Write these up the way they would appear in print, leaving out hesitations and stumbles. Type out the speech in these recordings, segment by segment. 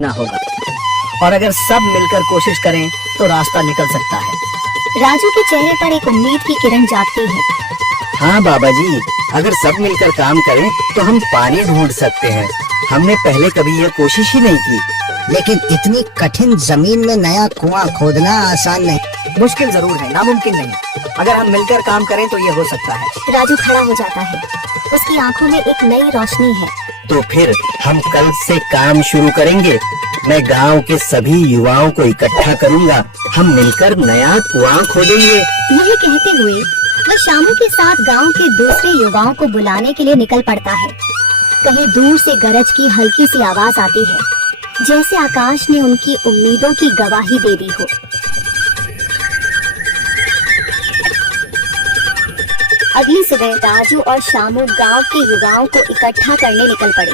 ना होगा, और अगर सब मिलकर कोशिश करें तो रास्ता निकल सकता है। राजू के चेहरे पर एक उम्मीद की किरण जागती है। हाँ बाबा जी, अगर सब मिलकर काम करें तो हम पानी ढूंढ सकते हैं। हमने पहले कभी यह कोशिश ही नहीं की। लेकिन इतनी कठिन जमीन में नया कुआं खोदना आसान नहीं। मुश्किल जरूर है, नामुमकिन नहीं। अगर हम मिलकर काम करें तो ये हो सकता है। राजू खड़ा हो जाता है, उसकी आंखों में एक नई रोशनी है। तो फिर हम कल से काम शुरू करेंगे। मैं गांव के सभी युवाओं को इकट्ठा करूंगा, हम मिलकर नया कुआं खोदेंगे। यही कहते हुए वह शामू के साथ गांव के दूसरे युवाओं को बुलाने के लिए निकल पड़ता है। कहीं दूर से गरज की हल्की सी आवाज आती है, जैसे आकाश ने उनकी उम्मीदों की गवाही दे दी हो। अगली सुबह राजू और शामू गांव के युवाओं को इकट्ठा करने निकल पड़े।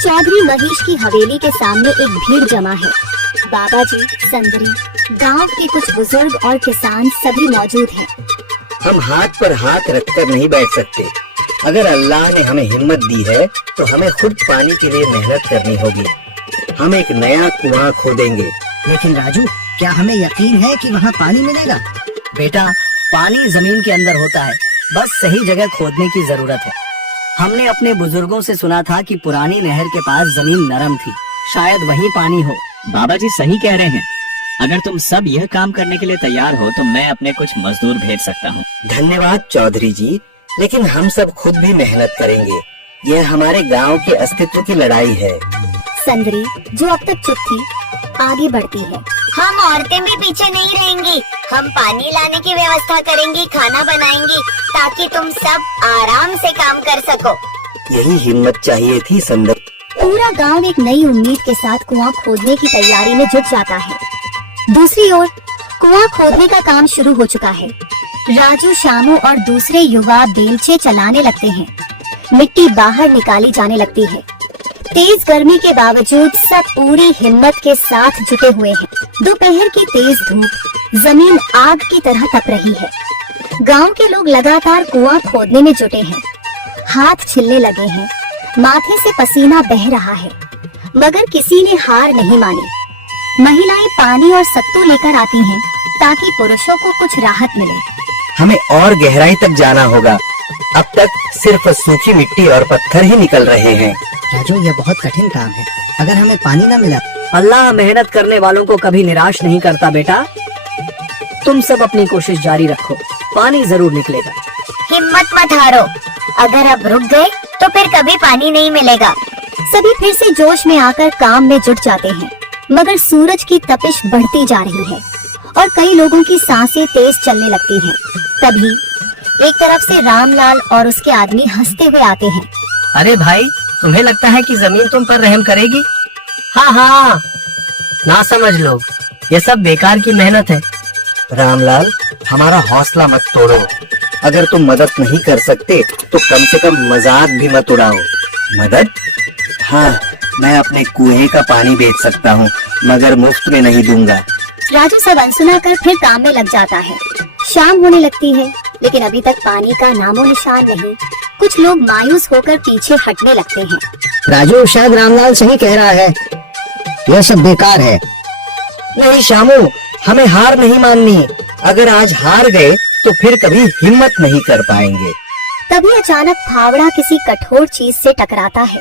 चौधरी महेश की हवेली के सामने एक भीड़ जमा है। बाबा जी, संदरी, गांव के कुछ बुजुर्ग और किसान सभी मौजूद हैं। हम हाथ पर हाथ रखकर नहीं बैठ सकते। अगर अल्लाह ने हमें हिम्मत दी है तो हमें खुद पानी के लिए मेहनत करनी होगी। हम एक नया कुआं खोदेंगे। लेकिन राजू, क्या हमें यकीन है कि वहाँ पानी मिलेगा? बेटा, पानी जमीन के अंदर होता है, बस सही जगह खोदने की जरूरत है। हमने अपने बुजुर्गों से सुना था कि पुरानी नहर के पास जमीन नरम थी, शायद वहीं पानी हो। बाबा जी सही कह रहे हैं। अगर तुम सब यह काम करने के लिए तैयार हो तो मैं अपने कुछ मजदूर भेज सकता हूँ। धन्यवाद चौधरी जी, लेकिन हम सब खुद भी मेहनत करेंगे। यह हमारे गांव के अस्तित्व की लड़ाई है। संदरी, जो अब तक चुप थी, आगे बढ़ती है। हम औरतें भी पीछे नहीं रहेंगी। हम पानी लाने की व्यवस्था करेंगी, खाना बनाएंगी, ताकि तुम सब आराम से काम कर सको। यही हिम्मत चाहिए थी संदर। पूरा गांव एक नई उम्मीद के साथ कुआं खोदने की तैयारी में जुट जाता है। दूसरी ओर कुआं खोदने का काम शुरू हो चुका है। राजू, शामू और दूसरे युवा बेलचे चलाने लगते हैं। मिट्टी बाहर निकाली जाने लगती है। तेज गर्मी के बावजूद सब पूरी हिम्मत के साथ जुटे हुए हैं। दोपहर की तेज धूप जमीन आग की तरह तप रही है। गांव के लोग लगातार कुआं खोदने में जुटे हैं। हाथ छिलने लगे हैं, माथे से पसीना बह रहा है, मगर किसी ने हार नहीं मानी। महिलाएं पानी और सत्तू लेकर आती हैं, ताकि पुरुषों को कुछ राहत मिले। हमें और गहराई तक जाना होगा। अब तक सिर्फ सूखी मिट्टी और पत्थर ही निकल रहे हैं। राजू, यह बहुत कठिन काम है। अगर हमें पानी न मिला? अल्लाह मेहनत करने वालों को कभी निराश नहीं करता बेटा। तुम सब अपनी कोशिश जारी रखो, पानी जरूर निकलेगा। हिम्मत मत हारो। अगर अब रुक गए तो फिर कभी पानी नहीं मिलेगा। सभी फिर से जोश में आकर काम में जुट जाते हैं, मगर सूरज की तपिश बढ़ती जा रही है और कई लोगों की सांसें तेज चलने लगती हैं। तभी एक तरफ से रामलाल और उसके आदमी हंसते हुए आते हैं। अरे भाई, तुम्हें लगता है कि जमीन तुम पर रहम करेगी? हाँ हाँ, ना समझ लोग, ये सब बेकार की मेहनत है। रामलाल, हमारा हौसला मत तोड़ो। अगर तुम मदद नहीं कर सकते तो कम से कम मजाक भी मत उड़ाओ। मदद? हाँ, मैं अपने कुएं का पानी बेच सकता हूँ, मगर मुफ्त में नहीं दूंगा। राजू सब अनसुना कर फिर काम में लग जाता है। शाम होने लगती है, लेकिन अभी तक पानी का नामो निशान नहीं। कुछ लोग मायूस होकर पीछे हटने लगते हैं। राजू, शायद रामलाल सही कह रहा है, यह सब बेकार है। नहीं शामू, हमें हार नहीं माननी। अगर आज हार गए तो फिर कभी हिम्मत नहीं कर पाएंगे। तभी अचानक फावड़ा किसी कठोर चीज से टकराता है।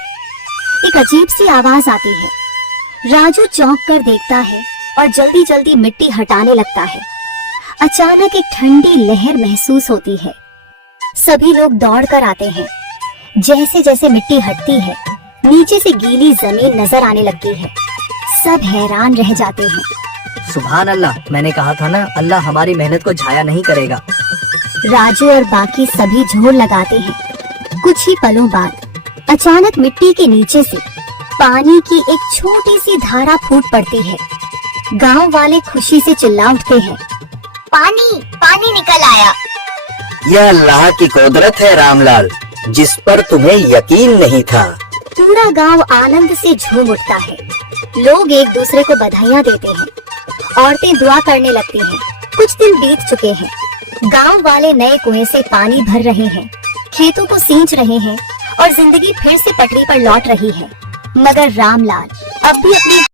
एक अजीब सी आवाज आती है। राजू चौंक कर देखता है और जल्दी जल्दी मिट्टी हटाने लगता है। अचानक एक ठंडी लहर महसूस होती है। सभी लोग दौड़ कर आते हैं। जैसे जैसे मिट्टी हटती है, नीचे से गीली जमीन नजर आने लगती है। सब हैरान रह जाते हैं। सुभान अल्लाह, मैंने कहा था ना, अल्लाह हमारी मेहनत को जाया नहीं करेगा। राजू और बाकी सभी जोर लगाते हैं। कुछ ही पलों बाद अचानक मिट्टी के नीचे से पानी की एक छोटी सी धारा फूट पड़ती है। गांव वाले खुशी से चिल्ला उठते हैं। पानी पानी निकल आया। यह अल्लाह की कुदरत है रामलाल, जिस पर तुम्हें यकीन नहीं था। पूरा गांव आनंद से झूम उठता है। लोग एक दूसरे को बधाइयां देते हैं। औरतें दुआ करने लगती हैं। कुछ दिन बीत चुके हैं। गांव वाले नए कुएं से पानी भर रहे हैं, खेतों को सींच रहे हैं और जिंदगी फिर से पटरी पर लौट रही है। मगर रामलाल अब भी अपनी